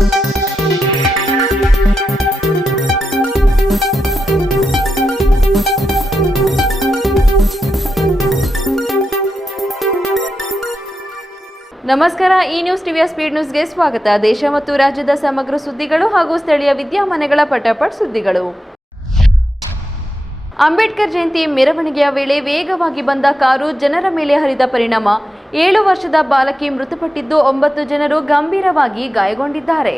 ನಮಸ್ಕಾರ. ಈ ನ್ಯೂಸ್ ಟಿವಿಯ ಸ್ಪೀಡ್ ನ್ಯೂಸ್ಗೆ ಸ್ವಾಗತ. ದೇಶ ಮತ್ತು ರಾಜ್ಯದ ಸಮಗ್ರ ಸುದ್ದಿಗಳು ಹಾಗೂ ಸ್ಥಳೀಯ ವಿದ್ಯಮಾನಗಳ ಪಟಾಪಟ್ ಸುದ್ದಿಗಳು. ಅಂಬೇಡ್ಕರ್ ಜಯಂತಿ ಮೆರವಣಿಗೆಯ ವೇಳೆ ವೇಗವಾಗಿ ಬಂದ ಕಾರು ಜನರ ಮೇಲೆ ಹರಿದ ಪರಿಣಾಮ 7 ವರ್ಷದ ಬಾಲಕಿ ಮೃತಪಟ್ಟಿದ್ದು 9 ಜನರು ಗಂಭೀರವಾಗಿ ಗಾಯಗೊಂಡಿದ್ದಾರೆ.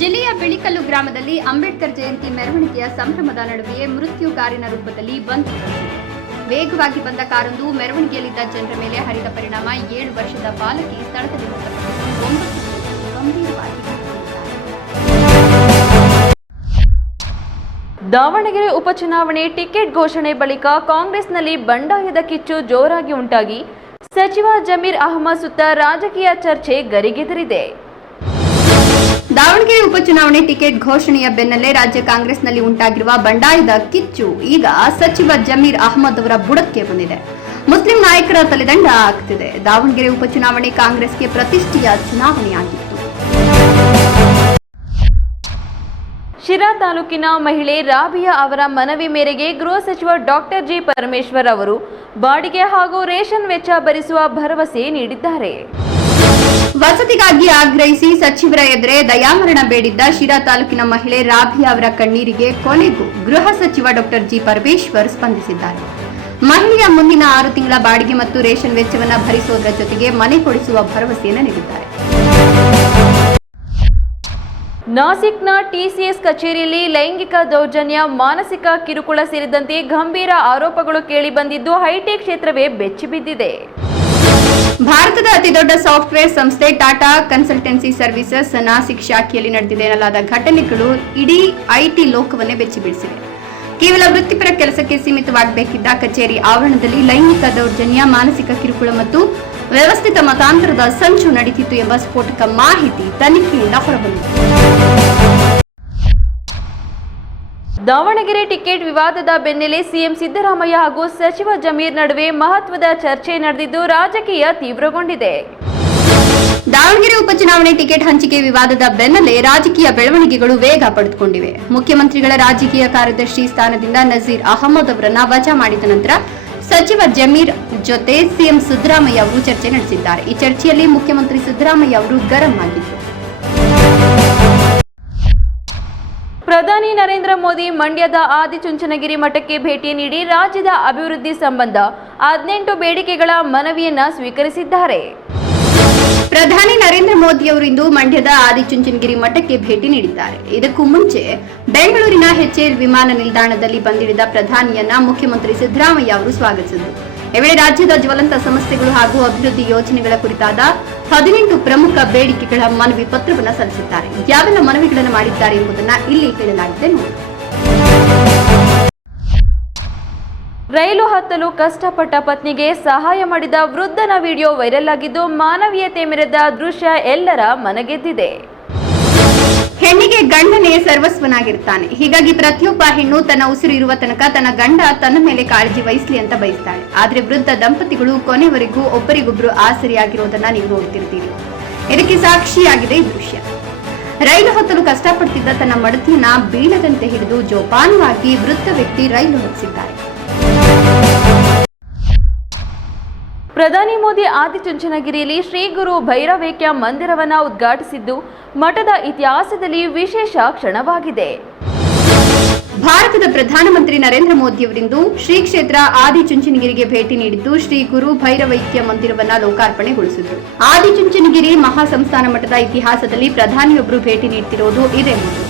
ಜಿಲ್ಲೆಯ ಬಿಳಿಕಲ್ಲು ಗ್ರಾಮದಲ್ಲಿ ಅಂಬೇಡ್ಕರ್ ಜಯಂತಿ ಮೆರವಣಿಗೆಯ ಸಂಭ್ರಮದ ನಡುವೆಯೇ ಮೃತ್ಯು ಕಾರಿನ ರೂಪದಲ್ಲಿ ಬಂತು. ವೇಗವಾಗಿ ಬಂದ ಕಾರೊಂದು ಮೆರವಣಿಗೆಯಲ್ಲಿದ್ದ ಜನರ ಮೇಲೆ ಹರಿದ ಪರಿಣಾಮ 7 ವರ್ಷದ ಬಾಲಕಿ ಸ್ಥಳದಲ್ಲಿ ಮೃತಪಟ್ಟಿದ್ದು 9 ಜನರು ಗಂಭೀರವಾಗಿ ದಾವಣಗೆರೆ ಉಪಚುನಾವಣೆ ಟಿಕೆಟ್ ಘೋಷಣೆ ಬಳಿಕ ಕಾಂಗ್ರೆಸ್ನಲ್ಲಿ ಬಂಡಾಯದ ಕಿಚ್ಚು ಜೋರಾಗಿ ಉಂಟಾಗಿ ಸಚಿವ ಜಮೀರ್ ಅಹಮದ್ ಸುತ್ತ ರಾಜಕೀಯ ಚರ್ಚೆ ಗರಿಗೆದರಿದೆ. ದಾವಣಗೆರೆ ಉಪಚುನಾವಣೆ ಟಿಕೆಟ್ ಘೋಷಣೆಯ ಬೆನ್ನಲ್ಲೇ ರಾಜ್ಯ ಕಾಂಗ್ರೆಸ್ನಲ್ಲಿ ಉಂಟಾಗಿರುವ ಬಂಡಾಯದ ಕಿಚ್ಚು ಈಗ ಸಚಿವ ಜಮೀರ್ ಅಹಮದ್ ಅವರ ಬುಡಕ್ಕೆ ಬಂದಿದೆ. ಮುಸ್ಲಿಂ ನಾಯಕರ ತಲೆದಂಡ ಆಗ್ತಿದೆ. ದಾವಣಗೆರೆ ಉಪಚುನಾವಣೆ ಕಾಂಗ್ರೆಸ್ಗೆ ಪ್ರತಿಷ್ಠೆಯ ಚುನಾವಣೆಯಾಗಿತ್ತು. ಶಿರಾ ತಾಲೂಕಿನ ಮಹಿಳೆ ರಾಬಿಯಾ ಅವರ ಮನವಿ ಮೇರೆಗೆ ಗೃಹ ಸಚಿವ ಡಾಕ್ಟರ್ ಜಿ ಪರಮೇಶ್ವರ್ ಅವರು ಬಾಡಿಗೆ ಹಾಗೂ ರೇಷನ್ ವೆಚ್ಚ ಭರಿಸುವ ಭರವಸೆ ನೀಡಿದ್ದಾರೆ. ವಸತಿಗಾಗಿ ಆಗ್ರಹಿಸಿ ಸಚಿವರ ಎದುರೇ ದಯಾಮರಣ ಬೇಡಿದ್ದ ಶಿರಾ ತಾಲೂಕಿನ ಮಹಿಳೆ ರಾಬಿಯಾ ಅವರ ಕಣ್ಣೀರಿಗೆ ಕೊನೆಗೂ ಗೃಹ ಸಚಿವ ಡಾಕ್ಟರ್ ಜಿ ಪರಮೇಶ್ವರ್ ಸ್ಪಂದಿಸಿದ್ದಾರೆ. ಮಹಿಳೆಯ ಮುಂದಿನ 6 ತಿಂಗಳ ಬಾಡಿಗೆ ಮತ್ತು ರೇಷನ್ ವೆಚ್ಚವನ್ನು ಭರಿಸುವುದರ ಜೊತೆಗೆ ಮನೆ ಕೊಡಿಸುವ ಭರವಸೆಯನ್ನು ನೀಡಿದ್ದಾರೆ. ನಾಸಿಕ್ನ ಟಿಸಿಎಸ್ ಕಚೇರಿಯಲ್ಲಿ ಲೈಂಗಿಕ ದೌರ್ಜನ್ಯ, ಮಾನಸಿಕ ಕಿರುಕುಳ ಸೇರಿದಂತೆ ಗಂಭೀರ ಆರೋಪಗಳು ಕೇಳಿಬಂದಿದ್ದು ಹೈಟೆಕ್ ಕ್ಷೇತ್ರವೇ ಬೆಚ್ಚಿಬಿದ್ದಿದೆ. ಭಾರತದ ಅತಿದೊಡ್ಡ ಸಾಫ್ಟ್ವೇರ್ ಸಂಸ್ಥೆ ಟಾಟಾ ಕನ್ಸಲ್ಟೆನ್ಸಿ ಸರ್ವಿಸಸ್ ನಾಸಿಕ್ ಶಾಖೆಯಲ್ಲಿ ನಡೆದಿದೆ ಎನ್ನಲಾದ ಘಟನೆಗಳು ಇಡೀ ಐಟಿ ಲೋಕವನ್ನೇ ಬೆಚ್ಚಿಬೀಳಿಸಿವೆ. ಕೇವಲ ವೃತ್ತಿಪರ ಕೆಲಸಕ್ಕೆ ಸೀಮಿತವಾಗಬೇಕಿದ್ದ ಕಚೇರಿ ಆವರಣದಲ್ಲಿ ಲೈಂಗಿಕ ದೌರ್ಜನ್ಯ, ಮಾನಸಿಕ ಕಿರುಕುಳ ಮತ್ತು ವ್ಯವಸ್ಥಿತ ಮತಾಂತರದ ಸಂಚು ನಡೆದಿತ್ತು ಎಂಬ ಸ್ಫೋಟಕ ಮಾಹಿತಿ ತನಿಖೆಯಿಂದ ಹೊರಬಂದಿದೆ. ದಾವಣಗೆರೆ ಟಿಕೆಟ್ ವಿವಾದದ ಬೆನ್ನಲ್ಲೇ ಸಿಎಂ ಸಿದ್ದರಾಮಯ್ಯ ಹಾಗೂ ಸಚಿವ ಜಮೀರ್ ನಡುವೆ ಮಹತ್ವದ ಚರ್ಚೆ ನಡೆದಿದ್ದು ರಾಜಕೀಯ ತೀವ್ರಗೊಂಡಿದೆ. ದಾವಣಗೆರೆ ಉಪಚುನಾವಣೆ ಟಿಕೆಟ್ ಹಂಚಿಕೆ ವಿವಾದದ ಬೆನ್ನಲ್ಲೇ ರಾಜಕೀಯ ಬೆಳವಣಿಗೆಗಳು ವೇಗ ಪಡೆದುಕೊಂಡಿವೆ. ಮುಖ್ಯಮಂತ್ರಿಗಳ ರಾಜಕೀಯ ಕಾರ್ಯದರ್ಶಿ ಸ್ಥಾನದಿಂದ ನಜೀರ್ ಅಹಮದ್ ಅವರನ್ನ ವಜಾ ಮಾಡಿದ ನಂತರ ಸಚಿವ ಜಮೀರ್ ಜೊತೆ ಸಿಎಂ ಸಿದ್ದರಾಮಯ್ಯ ಅವರು ಚರ್ಚೆ ನಡೆಸಿದ್ದಾರೆ. ಈ ಚರ್ಚೆಯಲ್ಲಿ ಮುಖ್ಯಮಂತ್ರಿ ಸಿದ್ದರಾಮಯ್ಯ ಅವರು ಗರಂ ಆಗಿದ್ದರು. ಪ್ರಧಾನಿ ನರೇಂದ್ರ ಮೋದಿ ಮಂಡ್ಯದ ಆದಿಚುಂಚನಗಿರಿ ಮಠಕ್ಕೆ ಭೇಟಿ ನೀಡಿ ರಾಜ್ಯದ ಅಭಿವೃದ್ಧಿ ಸಂಬಂಧ 18 ಬೇಡಿಕೆಗಳ ಮನವಿಯನ್ನ ಸ್ವೀಕರಿಸಿದ್ದಾರೆ. ಪ್ರಧಾನಿ ನರೇಂದ್ರ ಮೋದಿ ಅವರು ಇಂದು ಮಂಡ್ಯದ ಆದಿಚುಂಚನಗಿರಿ ಮಠಕ್ಕೆ ಭೇಟಿ ನೀಡಿದ್ದಾರೆ. ಇದಕ್ಕೂ ಮುಂಚೆ ಬೆಂಗಳೂರಿನ ಎಚ್ಎಎಲ್ ವಿಮಾನ ನಿಲ್ದಾಣದಲ್ಲಿ ಬಂದಿಳಿದ ಪ್ರಧಾನಿಯನ್ನ ಮುಖ್ಯಮಂತ್ರಿ ಸಿದ್ದರಾಮಯ್ಯ ಅವರು ಸ್ವಾಗತಿಸಿದರು. ಈ ವೇಳೆ ರಾಜ್ಯದ ಜ್ವಲಂತ ಸಮಸ್ಯೆಗಳು ಹಾಗೂ ಅಭಿವೃದ್ಧಿ ಯೋಜನೆಗಳ ಕುರಿತಾದ 18 ಪ್ರಮುಖ ಬೇಡಿಕೆಗಳ ಮನವಿ ಪತ್ರವನ್ನು ಸಲ್ಲಿಸಿದ್ದಾರೆ. ಯಾವೆಲ್ಲ ಮನವಿಗಳನ್ನು ಮಾಡಿದ್ದಾರೆ ಎಂಬುದನ್ನು ಇಲ್ಲಿ ಹೇಳಲಾಗಿದೆ ನೋಡಿ. ರೈಲು ಹತ್ತಲು ಕಷ್ಟಪಟ್ಟ ಪತ್ನಿಗೆ ಸಹಾಯ ಮಾಡಿದ ವೃದ್ಧನ ವಿಡಿಯೋ ವೈರಲ್ ಆಗಿದ್ದು ಮಾನವೀಯತೆ ಮೆರೆದ ದೃಶ್ಯ ಎಲ್ಲರ ಮನಗೆದ್ದಿದೆ. ಹೆಣ್ಣಿಗೆ ಗಂಡನೇ ಸರ್ವಸ್ವನಾಗಿರ್ತಾನೆ. ಹೀಗಾಗಿ ಪ್ರತಿಯೊಬ್ಬ ಹೆಣ್ಣು ತನ್ನ ಉಸಿರು ಇರುವ ತನಕ ತನ್ನ ಗಂಡ ತನ್ನ ಮೇಲೆ ಕಾಳಜಿ ವಹಿಸಲಿ ಅಂತ ಬಯಸ್ತಾಳೆ. ಆದ್ರೆ ವೃದ್ಧ ದಂಪತಿಗಳು ಕೊನೆವರೆಗೂ ಒಬ್ಬರಿಗೊಬ್ಬರು ಆಸರಿಯಾಗಿರೋದನ್ನ ನೀವು ನೋಡ್ತಿರ್ತೀರಿ. ಇದಕ್ಕೆ ಸಾಕ್ಷಿಯಾಗಿದೆ ಈ ದೃಶ್ಯ. ರೈಲು ಹತ್ತಲು ಕಷ್ಟಪಡ್ತಿದ್ದ ತನ್ನ ಮಡತಿಯನ್ನ ಬೀಳದಂತೆ ಹಿಡಿದು ಜೋಪಾನವಾಗಿ ವೃದ್ಧ ವ್ಯಕ್ತಿ ರೈಲು ಹತ್ತಿಸಿದ್ದಾರೆ. ಪ್ರಧಾನಿ ಮೋದಿ ಆದಿಚುಂಚನಗಿರಿಯಲ್ಲಿ ಶ್ರೀ ಗುರು ಭೈರವೇಕ್ಯ ಮಂದಿರವನ್ನು ಉದ್ಘಾಟಿಸಿದ್ದು ಮಠದ ಇತಿಹಾಸದಲ್ಲಿ ವಿಶೇಷ ಕ್ಷಣವಾಗಿದೆ. ಭಾರತದ ಪ್ರಧಾನಮಂತ್ರಿ ನರೇಂದ್ರ ಮೋದಿ ಅವರಿಂದು ಶ್ರೀ ಕ್ಷೇತ್ರ ಆದಿಚುಂಚನಗಿರಿಗೆ ಭೇಟಿ ನೀಡಿದ್ದು ಶ್ರೀ ಗುರು ಭೈರವೈಕ್ಯ ಮಂದಿರವನ್ನ ಲೋಕಾರ್ಪಣೆಗೊಳಿಸಿದರು. ಆದಿಚುಂಚನಗಿರಿ ಮಹಾಸಂಸ್ಥಾನ ಮಠದ ಇತಿಹಾಸದಲ್ಲಿ ಪ್ರಧಾನಿಯೊಬ್ಬರು ಭೇಟಿ ನೀಡುತ್ತಿರುವುದು ಇದೇ ಮೊದಲು.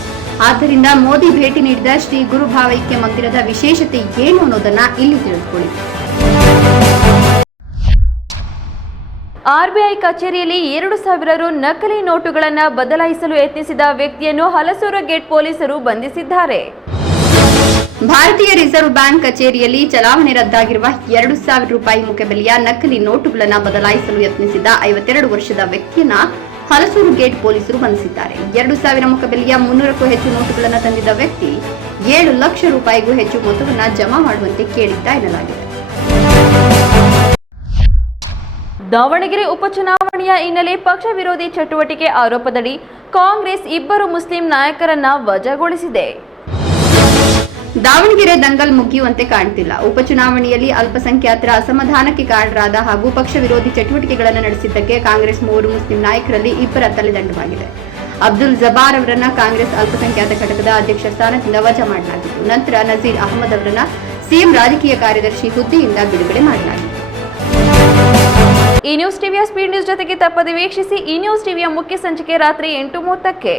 ಆದ್ದರಿಂದ ಮೋದಿ ಭೇಟಿ ನೀಡಿದ ಶ್ರೀ ಗುರು ಭಾವೈಕ್ಯ ಮಂದಿರದ ವಿಶೇಷತೆ ಏನು ಅನ್ನೋದನ್ನ ಇಲ್ಲಿ ತಿಳಿದುಕೊಳ್ಳಿ. ಆರ್ಬಿಐ ಕಚೇರಿಯಲ್ಲಿ 2,000 ರು ನಕಲಿ ನೋಟುಗಳನ್ನು ಬದಲಾಯಿಸಲು ಯತ್ನಿಸಿದ ವ್ಯಕ್ತಿಯನ್ನು ಹಲಸೂರು ಗೇಟ್ ಪೊಲೀಸರು ಬಂಧಿಸಿದ್ದಾರೆ. ಭಾರತೀಯ ರಿಸರ್ವ್ ಬ್ಯಾಂಕ್ ಕಚೇರಿಯಲ್ಲಿ ಚಲಾವಣೆ ರದ್ದಾಗಿರುವ 2,000 ರೂಪಾಯಿ ಮುಖಬೆಲೆಯ ನಕಲಿ ನೋಟುಗಳನ್ನು ಬದಲಾಯಿಸಲು ಯತ್ನಿಸಿದ 52 ವರ್ಷದ ವ್ಯಕ್ತಿಯನ್ನ ಹಲಸೂರು ಗೇಟ್ ಪೊಲೀಸರು ಬಂಧಿಸಿದ್ದಾರೆ. 2,000 ಮುಖಬೆಲೆಯ 300ಕ್ಕೂ ಹೆಚ್ಚು ನೋಟುಗಳನ್ನು ತಂದಿದ್ದ ವ್ಯಕ್ತಿ 7 ಲಕ್ಷ ರೂಪಾಯಿಗೂ ಹೆಚ್ಚು ಮೊತ್ತವನ್ನು ಜಮಾ ಮಾಡುವಂತೆ ಕೇಳಿದ್ದ ಎನ್ನಲಾಗಿದೆ. ದಾವಣಗೆರೆ ಉಪಚುನಾವಣೆಯ ಹಿನ್ನೆಲೆ ಪಕ್ಷ ವಿರೋಧಿ ಚಟುವಟಿಕೆ ಆರೋಪದಡಿ ಕಾಂಗ್ರೆಸ್ ಇಬ್ಬರು ಮುಸ್ಲಿಂ ನಾಯಕರನ್ನ ವಜಾಗೊಳಿಸಿದೆ. ದಾವಣಗೆರೆ ದಂಗಲ್ ಮುಗಿಯುವಂತೆ ಕಾಣ್ತಿಲ್ಲ. ಉಪಚುನಾವಣೆಯಲ್ಲಿ ಅಲ್ಪಸಂಖ್ಯಾತರ ಅಸಮಾಧಾನಕ್ಕೆ ಕಾರಣರಾದ ಹಾಗೂ ಪಕ್ಷ ವಿರೋಧಿ ಚಟುವಟಿಕೆಗಳನ್ನು ನಡೆಸಿದ್ದಕ್ಕೆ ಕಾಂಗ್ರೆಸ್ 3 ಮುಸ್ಲಿಂ ನಾಯಕರಲ್ಲಿ 2 ತಲೆದಂಡವಾಗಿದೆ. ಅಬ್ದುಲ್ ಜಬಾರ್ ಅವರನ್ನ ಕಾಂಗ್ರೆಸ್ ಅಲ್ಪಸಂಖ್ಯಾತ ಘಟಕದ ಅಧ್ಯಕ್ಷ ಸ್ಥಾನದಿಂದ ವಜಾ ಮಾಡಲಾಗಿತ್ತು. ನಂತರ ನಜೀರ್ ಅಹಮದ್ ಅವರನ್ನ ಸಿಎಂ ರಾಜಕೀಯ ಕಾರ್ಯದರ್ಶಿ ಹುದ್ದೆಯಿಂದ ಬಿಡುಗಡೆ ಮಾಡಲಾಗಿದೆ. ಈ ನ್ಯೂಸ್ ಟಿವಿಯ ಸ್ಪೀಡ್ ನ್ಯೂಸ್ ಜೊತೆಗೆ ತಪ್ಪದೆ ವೀಕ್ಷಿಸಿ. ಈ ನ್ಯೂಸ್ ಟಿವಿಯ ಮುಖ್ಯ ಸಂಚಿಕೆ ರಾತ್ರಿ 8:30ಕ್ಕೆ.